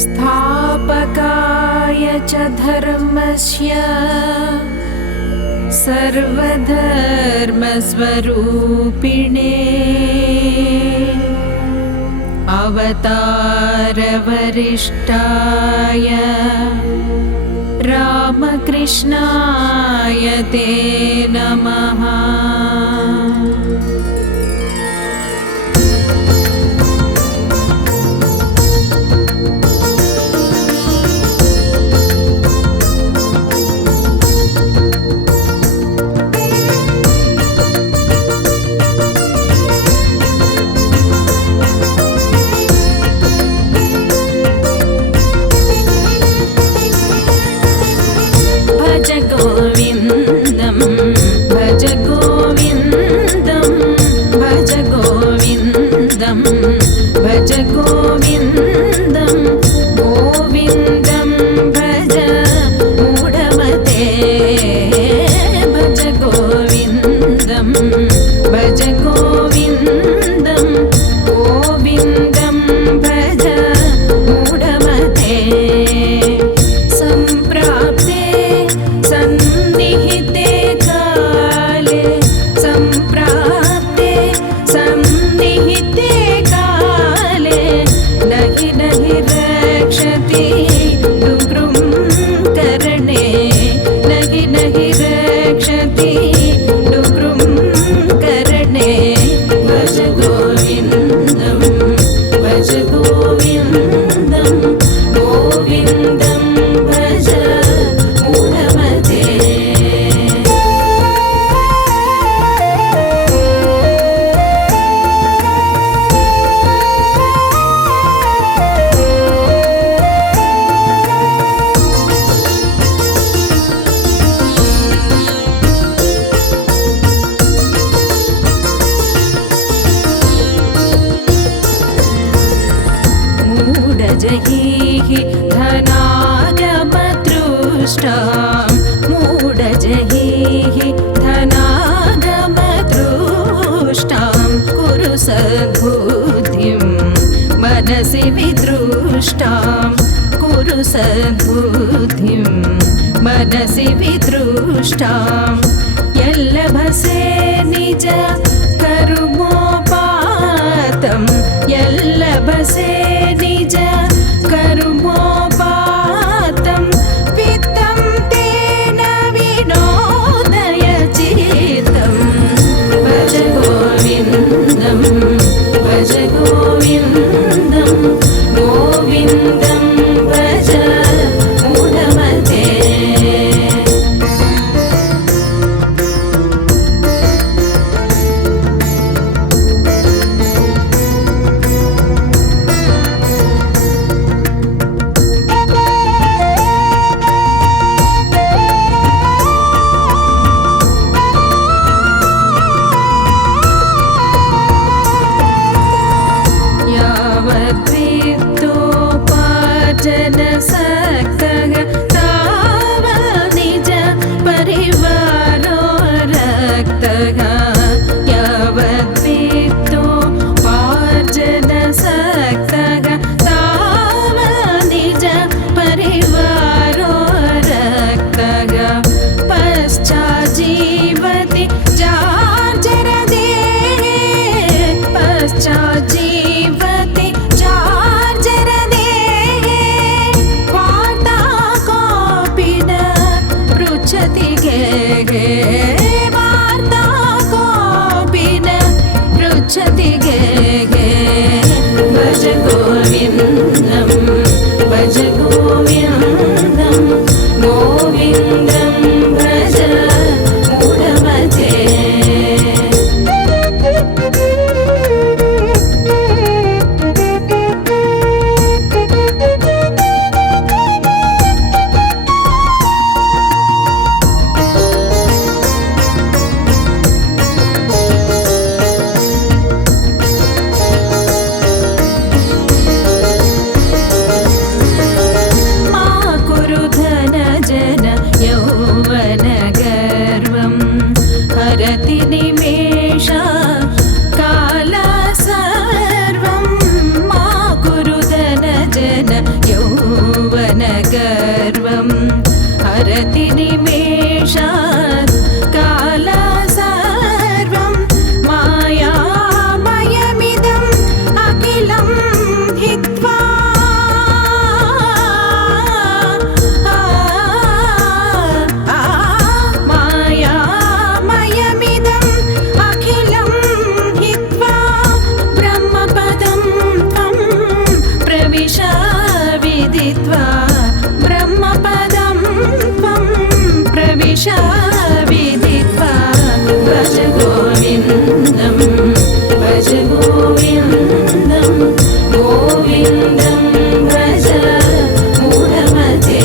स्थापकाय च धर्मस्य सर्वधर्मस्वरूपिणे अवतारवरिष्ठाय रामकृष्णाय ते नमः। भज गोविन्दं गोविन्दं भज मूढमते भज गोविन्दं भज गोविन्दं गोविन्दं भज मूढमते सम्प्राप्ते सन्निहिते काले सम्प्राप्ते सन्निहिते नहि रक्षति दुर्गुं करणे नहि रक्षति दुर्गुं करणे भज गोविन्दं भज गोविन्दं गोविन्दं भज मूढमते। मूढजहिः धनागमदृष्टां मूढजहिः धनागमदृष्टां कुरु सद्बुद्धिं मनसि विदृष्टां कुरु सद्बुद्धिं मनसि विदृष्टां यल्लभसे निज कर्मोपातं यल्लभसे निज कर्मोपातं वित्तं तेन विनोदय चित्तं भज गोविन्दं भज गोविन्दं गोविन्दं भज मूढमते। विदित्वा ब्रह्मपदं त्वं प्रविश विदित्वा भज गोविन्दं भज गोविन्दं गोविन्दं भज मूढमते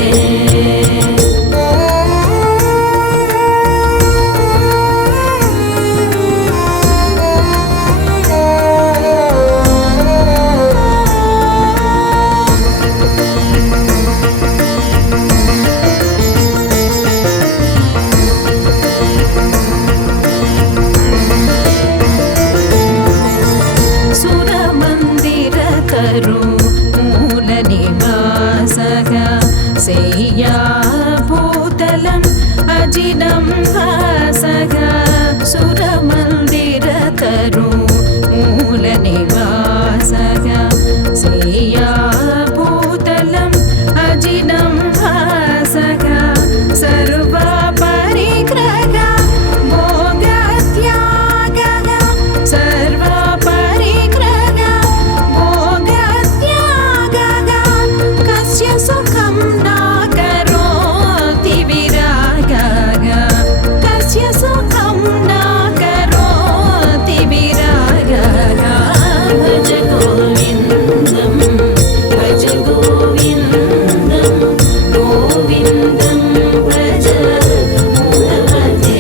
सुरमन्दिरतरु मूलनिवासः सेय्या भूतलम् अजिनं वासः सुरमन्दिरतरु मूलनिवासः सेय्या भूतलम् अजिनं वासः सर्वपरिग्रह भोगत्यागः सर्वपरिग्रह भोगत्यागः कस्य सुखं न करोति विरागः कस्य सुखं न करोति विरागः भज गोविन्दं भज गोविन्दं गोविन्दं भज मूढमते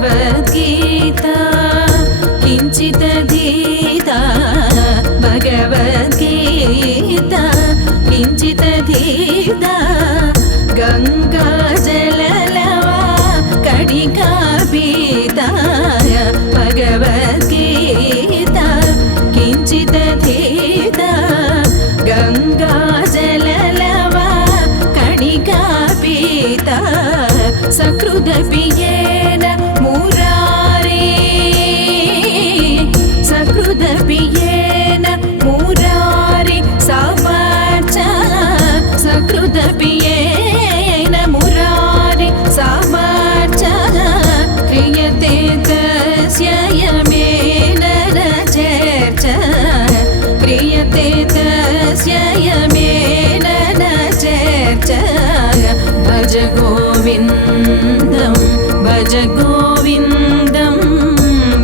भगवद्गीता किञ्चिदधीता भगवद्गीता किञ्चिदधीता गङ्गाजललवा कणिका पीता भगवद्गीता किञ्चिदधीता गङ्गाजललवा कणिका पीता सकृदपि येन मुरारी सकृदपि येन मुरारी समर्च सकृदपि येन मुरारी समर्च क्रियते तस्य यमेन न चर्च क्रियते तस्य यमेन न चर्च भज गोविन्दं भज गोविन्दं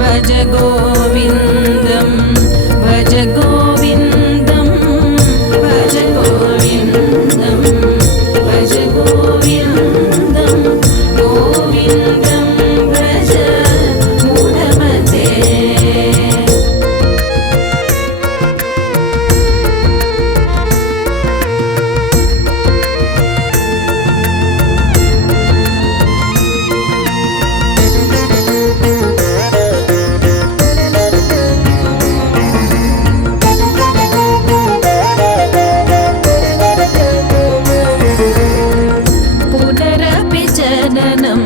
भज गोविन्दं भज गोविन्दं भज गोविन्दं भज गोविन्दं गोविन्दं भज मूढमते पुनरपि जननं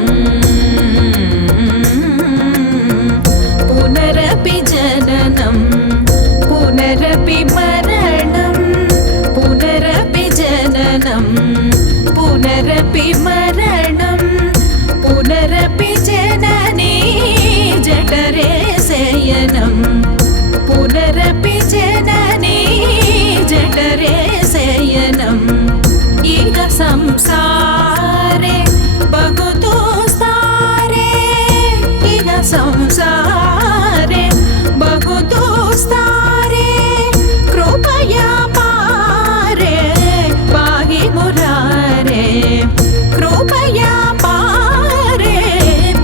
पुनरपि जननं पुनरपि मरणं पुनरपि जननं पुनरपि मरणं पुनरपि जननी जठरे शयनं पुनरपि जननी जठरे शयनम् इह संसारे बहुदुस्तारे इह संसारे बहुदुस्तारे कृपया पारे पाहि मुरारे कृपया पारे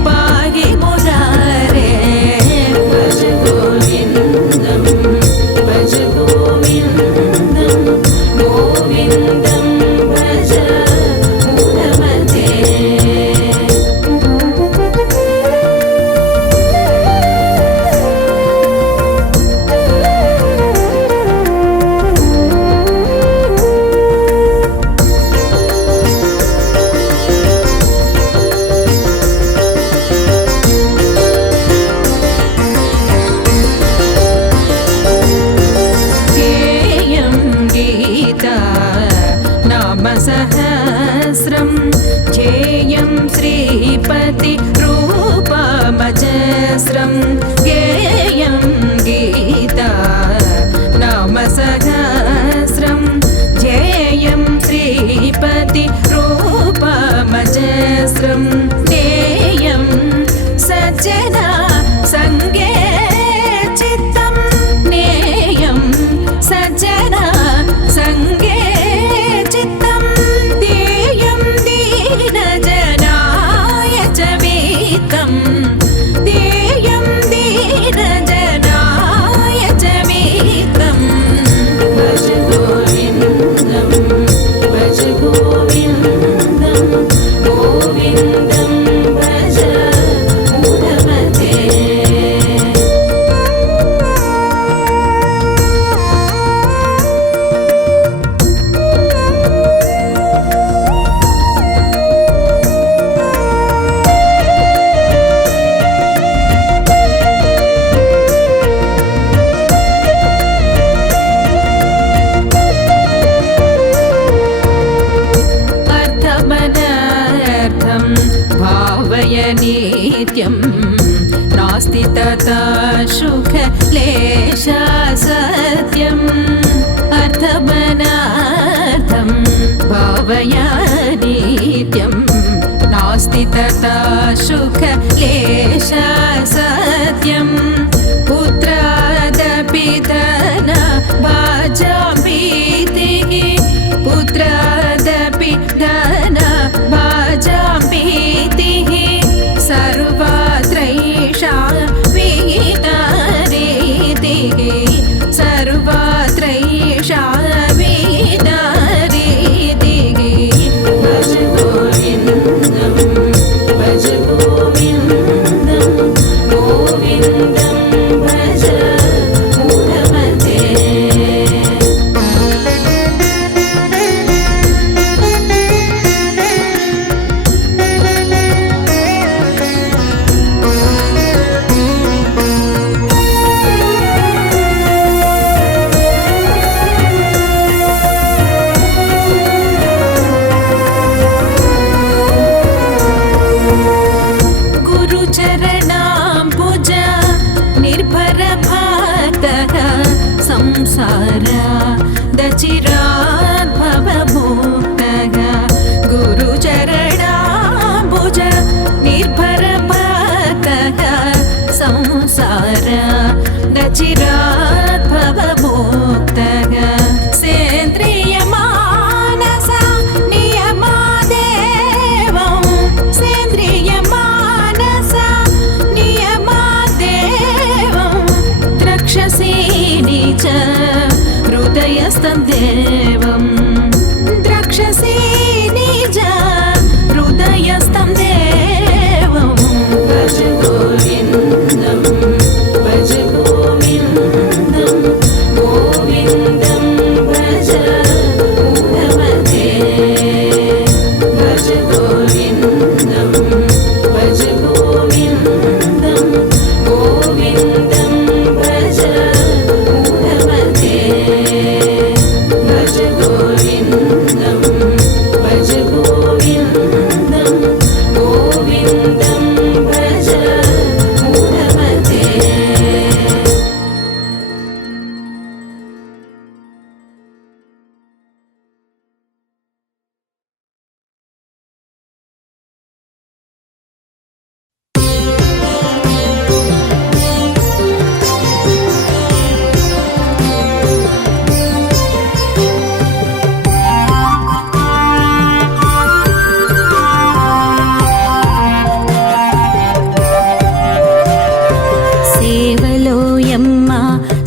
पाहि मुरारे भज गोविन्दं भज गोविन्दं गोविन्दं भज श्रीपति रूपमजस्रं गेयं गीता नाम सहस्रं ध्येयं श्रीपति रूपमजस्रं नेयं सज्जना संगे चित्तं नेयं सज्जना संगे चित्तं देयं दीनजनाय च वीतं देयं दीनजनाय च वीतं भज गोविन्दं भज गोविन्दं गोविन्दं भज मूढमते। अर्थमनर्थं भावय नित्यं नास्ति तथा सुखलेशा सत्यम् अर्थमनर्थं भावय नित्यं नास्ति तथा सुखलेशा सत्यं पुत्रादपि धन भाजां भीतिः पुत्रादपि धन भाजां भीतिः सर्वत्रैषा विहिता रीतिः सर्वत्रैषा विहिता रीतिः भज गोविन्दं भज गोविन्दं गोविन्दं भज मूढमते। गुरुचरणाम्बुज निर्भरभक्तः संसारादचिरात् भवमुक्तः गुरुचरणाम्बुज निर्भरभक्तः संसारादचिरात् भवमुक्तः सेन्द्रियमानस नियमादेवं सेन्द्रियमानस नियमादेवं द्रक्षसि निज हृदयस्थं देवं द्रक्षसि निज हृदयस्थं देवं भज गोविन्दं भज गोविन्दं गोविन्दं भज मूढमते भज गोविन्दं भज गोविन्दं गोविन्दं भज मूढमते भज गोविन्दं भज गोविन्दं गोविन्दं भज मूढमते।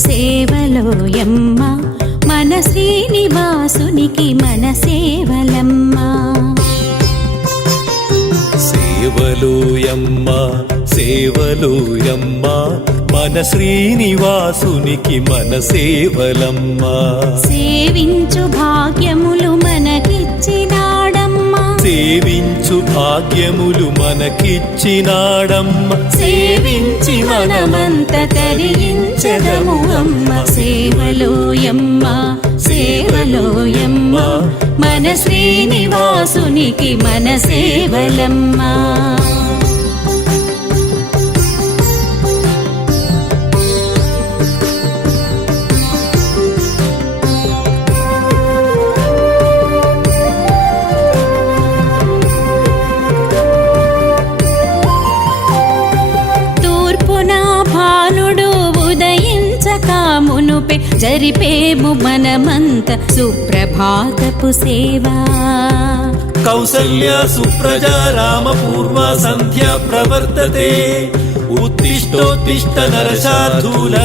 సేవలోయమ్మ మన శ్రీనివాసునికి మన సేవలమ్మ సేవలోయమ్మ సేవలోయమ్మ మన శ్రీనివాసునికి మన సేవలమ్మ సేవించు భాగ్యములు మనకిచ్చినాడమ్మ సేవించు భాగ్యములు మనకిచ్చినాడమ్మ సేవించి మనమంత తరించెదము అమ్మ సేవలోయమ్మ సేవలోయమ్మ మన శ్రీనివాసునికి మన సేవలమ్మ. మునుపే జరిపేము మనమంత సుప్రభాతపు సేవా. కౌసల్య సుప్రజా రామ పూర్వ సంధ్యా ప్రవర్తతే ఉత్తిష్టోత్తిష్ట నరశార్దూల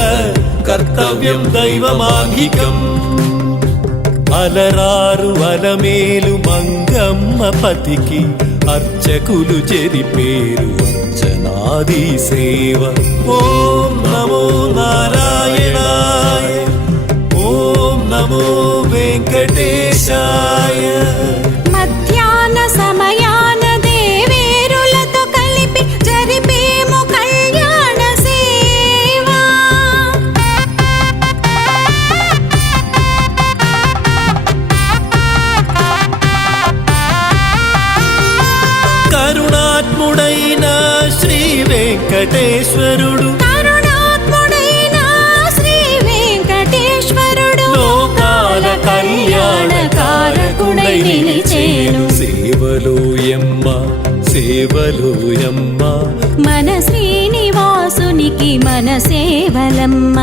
కర్తవ్యం దైవమాంగికం. అలరారు అలమేలు మంగమ్మ పతికి అర్చకులు చెరిపేరు అర్చనాది సేవ. ఓం నమో నారాయణాయ ఓం నమో వెంకటేశాయ. మధ్యాహ్న సమయాన దేవేరులతో కలిపి జరిపేము కళ్యాణ సేవ. కరుణాత్ముడైన శ్రీ వెంకటేశ్వరుడు లోకాల కళ్యాణకారకుడై నిలిచేను. సేవలోయమ్మ సేవలోయమ్మ మన శ్రీనివాసునికి మన సేవలమ్మ.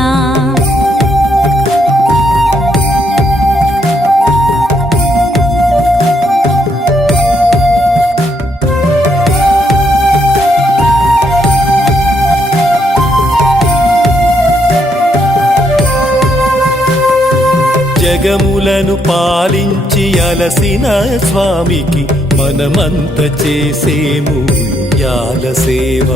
జగములను పాలించి అలసిన స్వామికి మనమంత చేసేము ఉయ్యాల సేవ.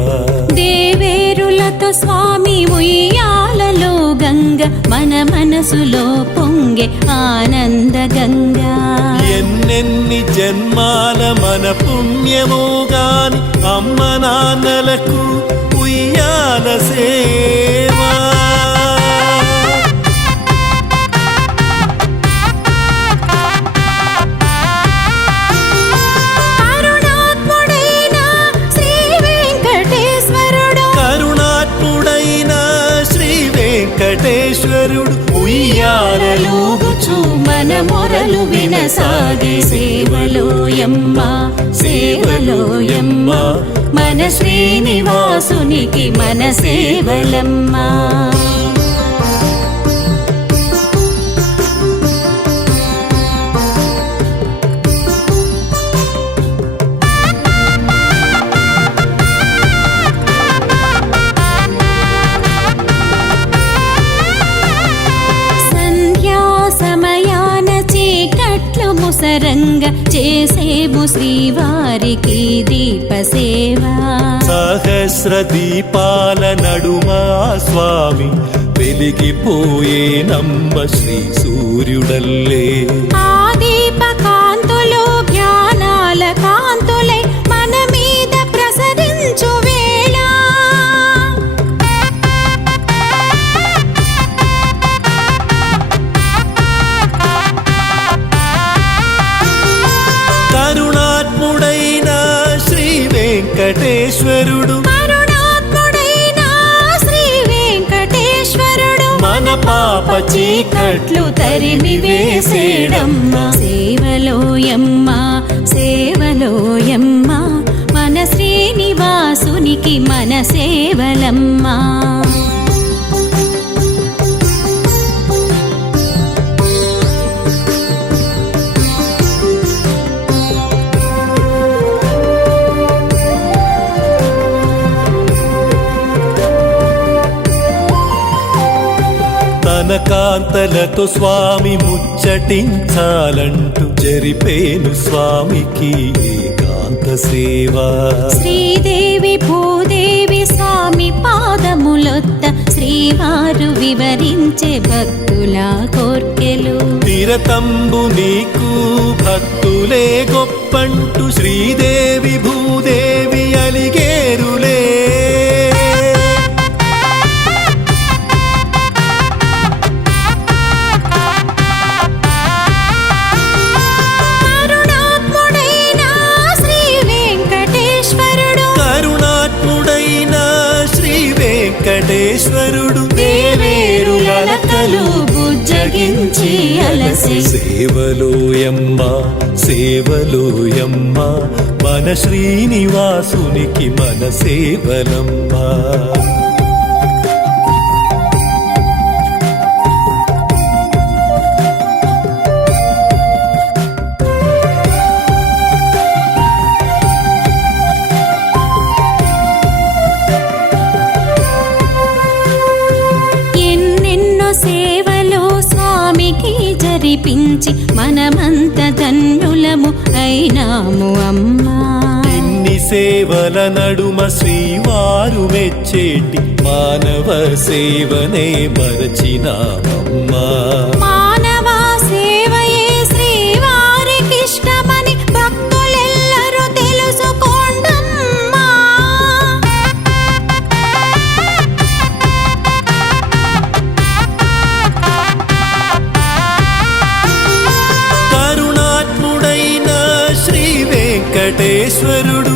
దేవేరులతో స్వామి ఉయ్యాలలో గంగ మన మనసులో పొంగే ఆనంద గంగా. ఎన్నెన్ని జన్మాల మన పుణ్యమో గాని అమ్మ నాన్నలకు ఉయ్యాల సేవ. వెంకటేశ్వరుడు ఉయ్యాలూగుచు మన మొరలు వినసాగే. సేవలోయమ్మ సేవలోయమ్మ మన శ్రీనివాసునికి మన సేవలమ్మ. ముసరంగ చేసేము శ్రీవారికి దీప సేవ. సహస్ర దీపాల నడుమా స్వామి వెలిగిపోయే నమ్మ శ్రీ సూర్యుడల్లే. ఆ దీప కాంతులు జ్ఞానాల కాంతులై మన మీద ప్రసరించు వేళ. కరుణాత్ముడైన శ్రీ వెంకటేశ్వరుడు మన పాప చీకట్లు తరిమి వేసేడమ్మ. సేవలోయమ్మ సేవలోయమ్మ మన శ్రీనివాసునికి మన సేవలమ్మ. తన కాంతలతో స్వామి ముచ్చటించాలంటూ జరిపేను స్వామికి ఏకాంత సేవ. శ్రీదేవి భూదేవి స్వామి పాదములొత్త శ్రీవారు వివరించే భక్తుల కోర్కెలు. తిరతంబు నీకు భక్తులే గొప్పంటూ శ్రీదేవి భూదేవి అలిగేరులే. వెంకటేశ్వరుడు వేవేరు లలకలు బుజ్జగించి అలసి సేవలోయమ్మ సేవలోయమ్మ మన శ్రీనివాసునికి మన సేవలమ్మ. సేవలో స్వామికి జరిపించి మనమంత ధన్యులము అయినాము అమ్మా. ఇన్ని సేవల నడుమ శ్రీవారు మెచ్చేటి మానవ సేవనే మరచినామమ్మా. మానవ సేవయే శ్రీవారికిష్టమని భక్తులెల్లరూ తెలుసుకోండమ్మా. కరుణాత్ముడైన శ్రీ వెంకటేశ్వరుడు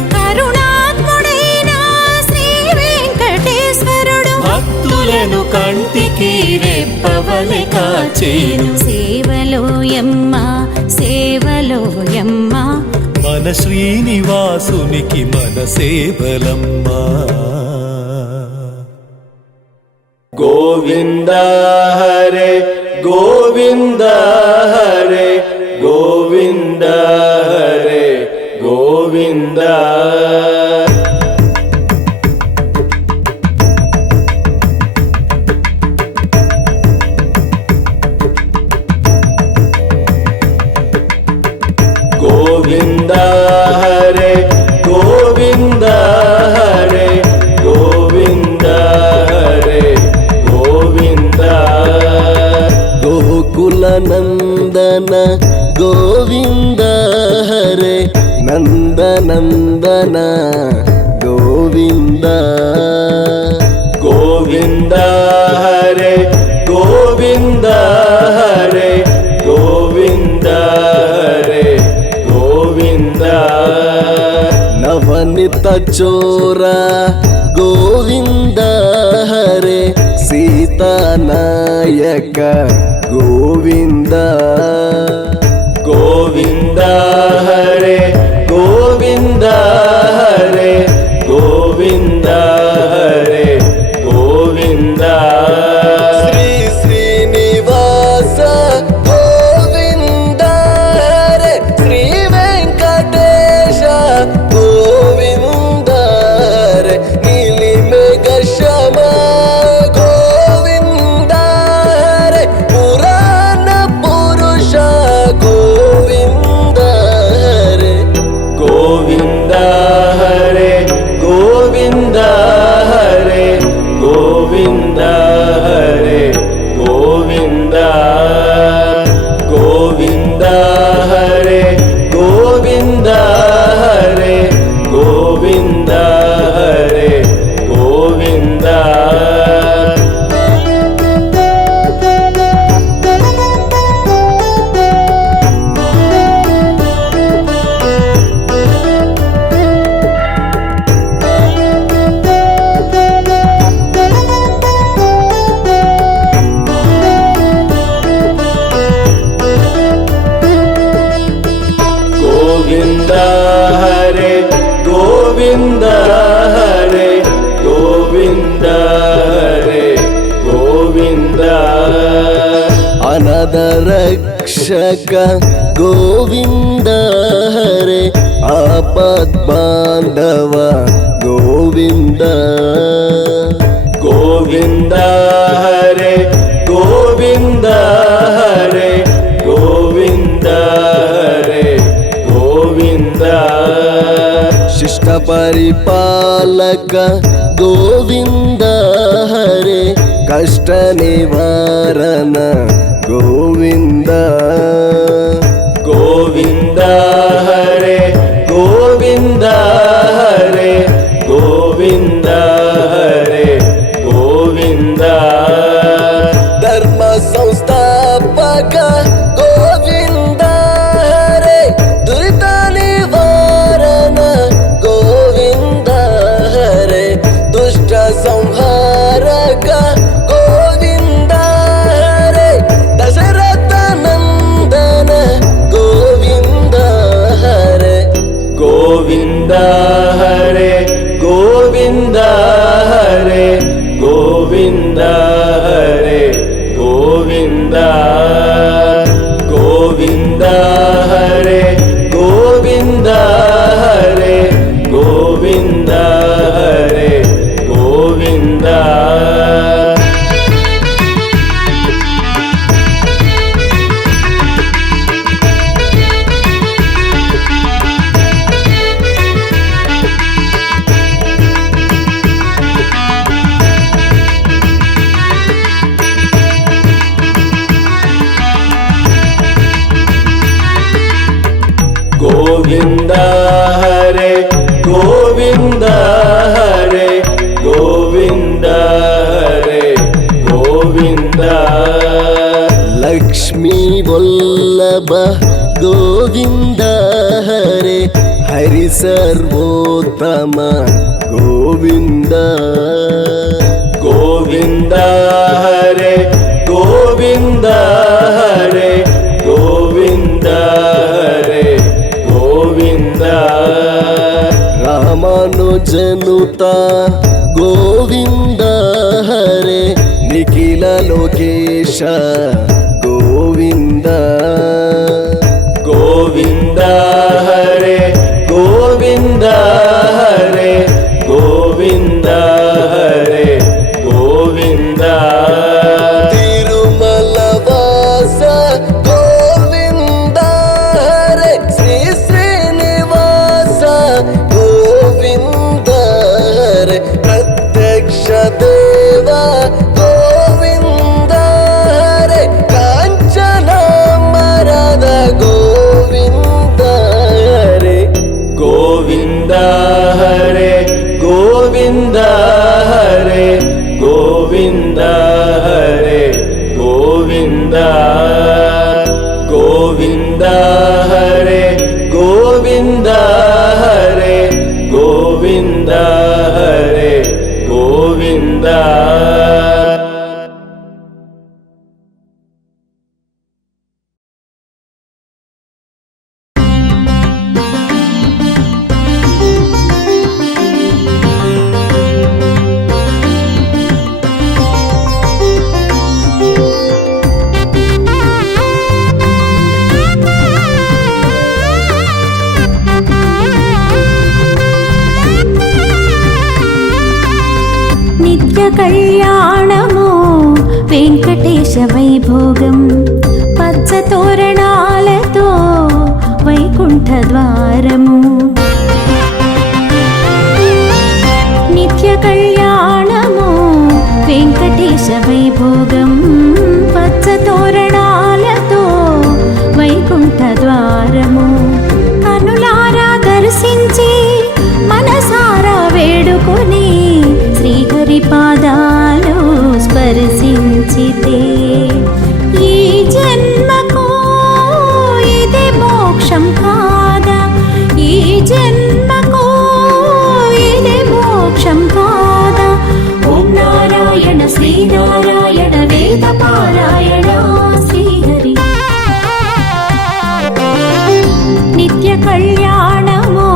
భక్తులను కంటికి రెప్పవలె కాచేను సేవలోయమ్మ సేవలోయమ్మ మన శ్రీనివాసునికి మన సేవలమ్మ. గోవింద హరే గోవింద హరే గోవింద హరే గోవింద. గోవింద హరే గోవింద హరే గోవింద హరే గోవింద. గోకుల నందన గోవింద హరే నందనందన గోవింద. గోవింద హరే గోవింద హరే గోవింద హరే గోవింద. నవనిత చోర గోవింద హరే సీతానాయక గోవింద. గోవింద హరే గోవింద హరే గోవింద హరే గోవింద. శ్రీ శ్రీనివాస గోవింద హరే శ్రీ వెంకటేశ గోవింద హరే నీలి మేఘ శ్యామ గోవింద హరే పురాణ పురుష గోవింద హరే. గోవింద హరే గోవింద హరే గోవింద హరే గోవింద. గోవింద హరే గోవింద హరే గోవింద హరే గోవింద. గోవింద హరే గోవింద హరే గోవింద హరే గోవింద. అనాథ రక్షక గోవింద హరే ఆపద్ బాంధవ గోవింద. గోవింద హరే గోవింద హరే గోవింద హరే గోవింద. శిష్ట పరిపాలక గోవింద హరే కష్ట నివారణ గోవింద. గోవింద హరే గోవింద హరే గోవింద హరే గోవింద. ధర్మ సంస్థాపక గోవింద హరే దురిత నివారణ గోవింద హరే దుష్ట సంహార ಗೋವಿಂದ ಹರೇ ಗೋವಿಂದ ಹರೇ ಗೋವಿಂದ ಲಕ್ಷ್ಮೀ ವಲ್ಲಭ ಗೋವಿಂದ ಹರೇ ಹರಿ ಸರ್ವೋತ್ತಮ ಗೋವಿಂದ ಗೋವಿಂದ ಹರೇ ಗೋವಿಂದ ಹರೇ ಗೋವಿಂದ ಹರೇ ಗೋವಿಂದ ರಾಮಾನುಜನುತ ಗೋವಿಂದ ಹರೇ ನಿಖಿಲ ಲೋಕೇಶ ಗೋವಿಂದ ಗೋವಿಂದ ಹರೇ ಗೋವಿಂದ ಹರೇ ಗೋವಿಂದ ಹರೇ ಗೋವಿಂದ ತಿರುಮಲ ವಾಸ ಗೋವಿಂದ ಹರೇ ಶ್ರೀ ಶ್ರೀನಿವಾಸ ಗೋವಿಂದ ಹರೇ ಪ್ರತ್ಯಕ್ಷ ದೇವ ಗೋವಿಂದ ಹರೇ ಕಾಂಚನ ಮರದ ಗೋವಿಂದ ಹರೇ ಗೋವಿಂದ ಹರೇ ಗೋವಿಂದ ಹರೇ ಗೋವಿಂದ ಹರೇ ಗೋವಿಂದ ಗೋವಿಂದ ಹರೇ ಗೋವಿಂದ ಹರೇ ಗೋವಿಂದ ಹರೇ ಗೋವಿಂದ నిత్య కళ్యాణము వెంకటేశ వైభోగం పచ్చ తోరణాలతో వైకుంఠ ద్వారము నిత్య కళ్యాణము వెంకటేశ వైభోగం పచ్చ తోరణాలతో వైకుంఠ ద్వారము కనులారా దర్శించి మనసారా వేడుకొని శ్రీహరి పాదాలు స్పర్శించితే ఈ జన్మకు ఇది మోక్షం కాదా ఈ జన్మకు ఇది మోక్షం కాదా ఓం నారాయణ శ్రీనారాయణ వేద పారాయణ శ్రీహరి నిత్య కళ్యాణము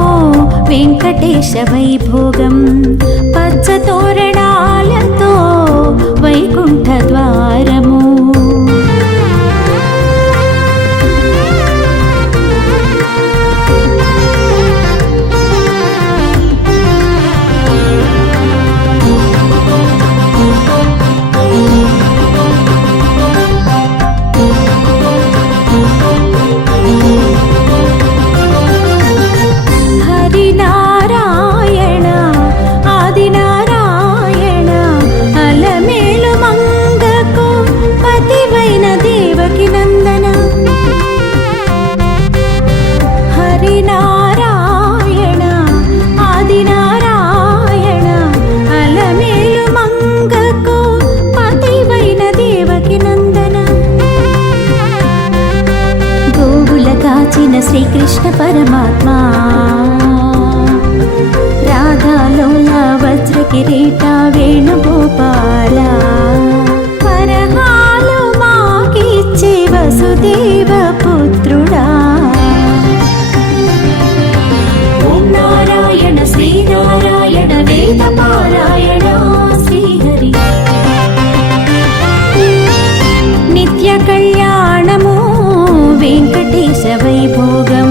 వెంకటేశ వైభోగం పచ్చ తోరణాలతో వైకుంఠ ద్వారము హరినారాయణ ఆదినారాయణ అలమేలు మంగకు పతివైన దేవకి నందన హరినారాయణ ఆదినారాయణ అలమేలు మంగకు పతివైన దేవకి నందన గోవుల కాచిన శ్రీకృష్ణ పరమాత్మ రాధాలోల వజ్ర కిరీట వేణుగోపాల పరహాలు మాకిచ్చే వసుదేవ పుత్రుడా ఓం నారాయణ శ్రీనారాయణ వేద పారాయణ శ్రీహరి నిత్య కళ్యాణము వెంకటేశ వైభోగం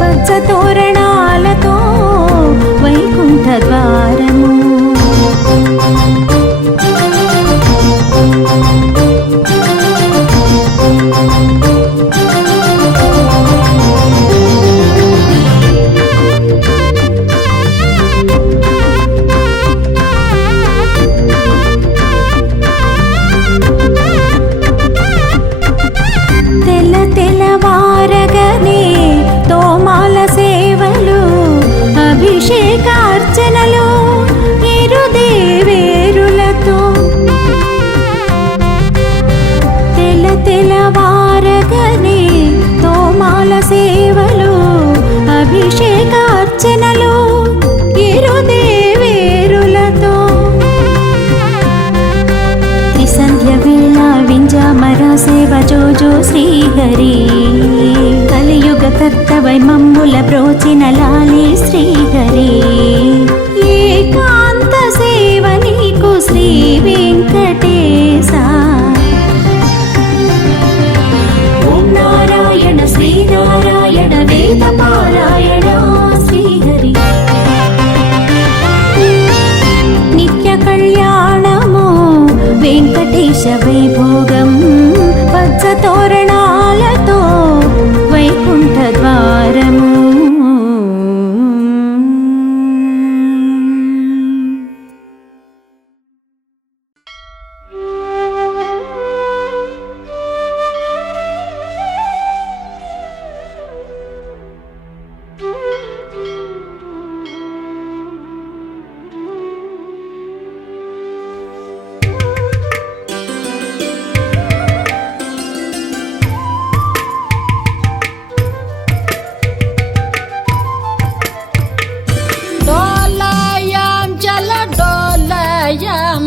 పచ్చ తోరణాలతో వైకుంఠ ద్వారము తెల్లవారగనే తోమాల సేవలు అభిషేకార్చ శ్రీహరి కలియుగ కర్తవై మమ్ముల బ్రోచిన లాలి శ్రీహరి ఏకాంత సేవ నీకు శ్రీ వెంకటేశ ఓం నారాయణ శ్రీనారాయణ వేద పారాయణ శ్రీహరి నిత్య కళ్యాణము వెంకటేశ వైభోగం పచ్చ తోరణాలతో వైకుంఠ ద్వారము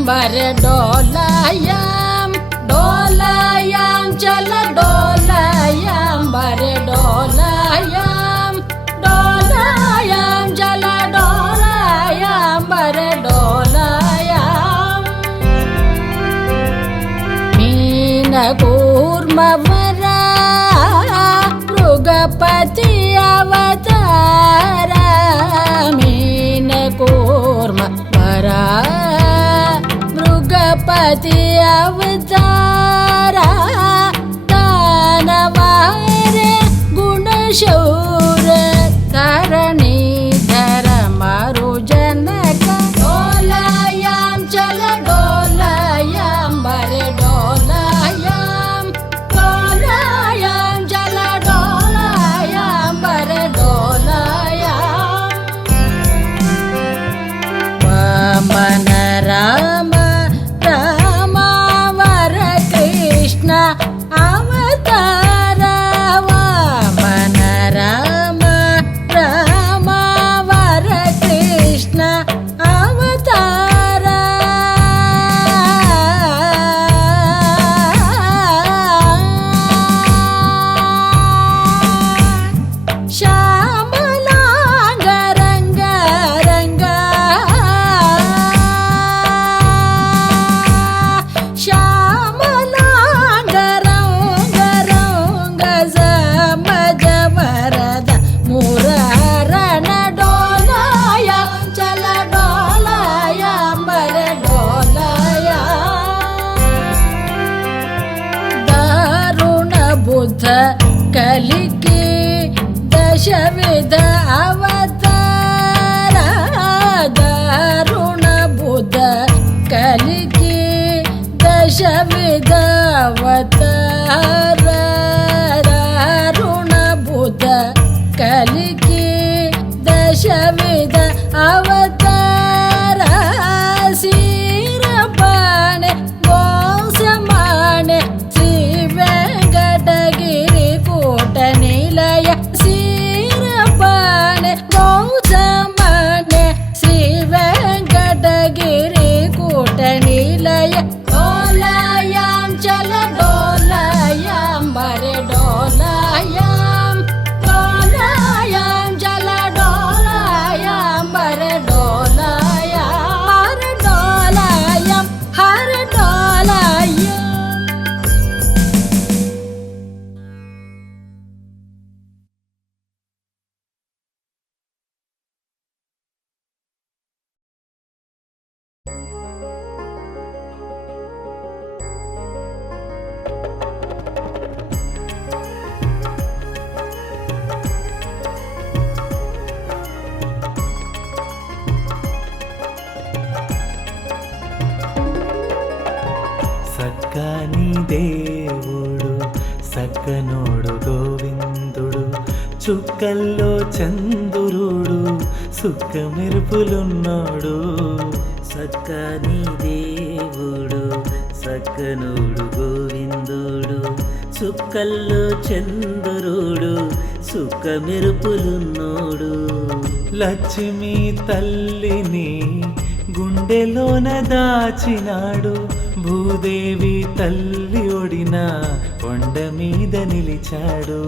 bare dolayam dolayam chala dolayam bare dolayam dolayam chala dolayam bare dolayam meena kurma vara mrugapati avatara meena kurma vara मृगपति अवतारा दानवारे गुणशौर Dharanidhar मरुजनक डोलायां चल डोलायां बरे डोलायां डोलायां चल डोलायां बरे डोलायां वामन राम अवतार वामन राम राम वर कृष्ण अवतार श्यामलांग रंग रंग कलिके दशविध अवतार दारुण बुध कलिके दशविध अवतार दारुण बुध कलिके दशविध अवतार सीरपाणे गोसमाणे श्री वेंकटगिरि निलय सीरपाणे गौसमाने श्री वेंकटगिरि कूट निलय डोलायां चल डोलायां बरे डोलायां डोलायां चल डोलायां बरे डोलायां हर डोलायां हर डोलायां సక్కని దేవుడు సక్కనోడు గోవిందుడు చుక్కల్లో చంద్రుడు సుక్క మెరుపులున్నాడు సక్కని దేవుడు సక్కనోడు గోవిందుడు చుక్కల్లో చంద్రుడు సుక్క మెరుపులున్నోడు లక్ష్మీ తల్లిని గుండెలోన దాచినాడు భూదేవి తల్లి ఒడిన కొండ మీద నిలిచాడు.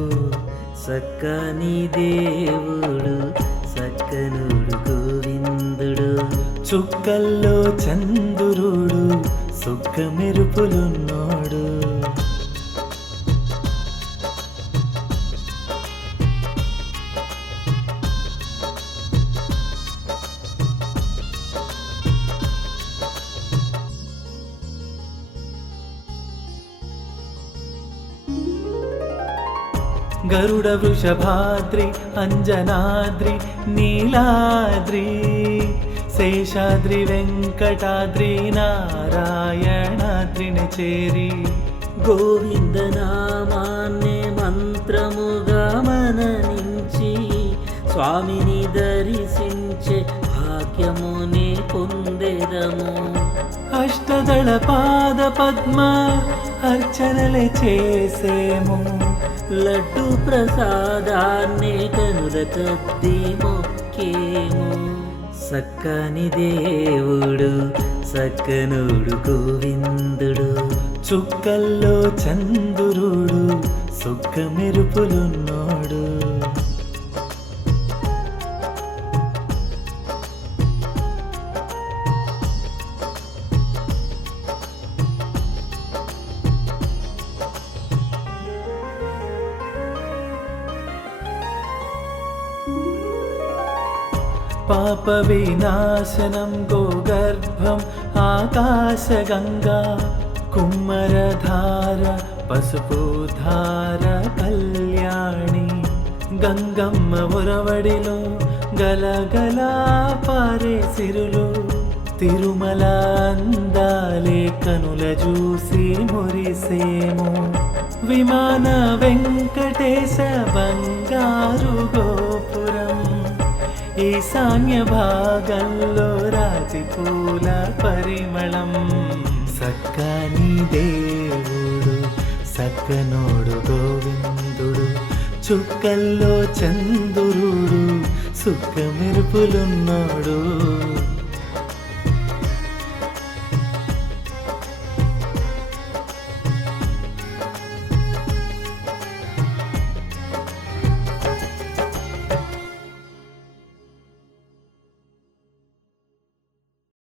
సక్కని దేవుడు సక్కనుడు గోవిందుడు, చుక్కల్లో చంద్రుడు సుక్క మెరుపులున్నాడు. గరుడ వృషభాద్రి అంజనాద్రి నీలాద్రి శేషాద్రి వెంకటాద్రి నారాయణాద్రిని చేరి గోవింద నామాన్నే మంత్రముగా మననించి స్వామిని దర్శించే భాగ్యముని పొందెదము. అష్టదళ పాద పద్మ అర్చనలే చేసేము. లడ్డు ప్రసాదాన్నే కనుల కద్ది మొక్కేము. సక్కని దేవుడు సక్కనుడు గోవిందుడు, చుక్కల్లో చంద్రుడు సుక్క మెరుపులున్నాడు. పాప వినాశనం గోగర్భం ఆకాశగంగా కుమ్మరధార పసుపుధార కళ్యాణి గంగమ్మ ఉరవడిలో గలగల పారే సిరులు తిరుమల అందాలే కనుల చూసి మురిసేము. విమాన వెంకటేశ బంగారు గోపురం ఈశాన్య భాగంలో రాతి పూల పరిమళం. సక్కని దేవుడు సక్కనోడు గోవిందుడు, చుక్కల్లో చంద్రుడు సుక్క మెరుపులున్నాడు.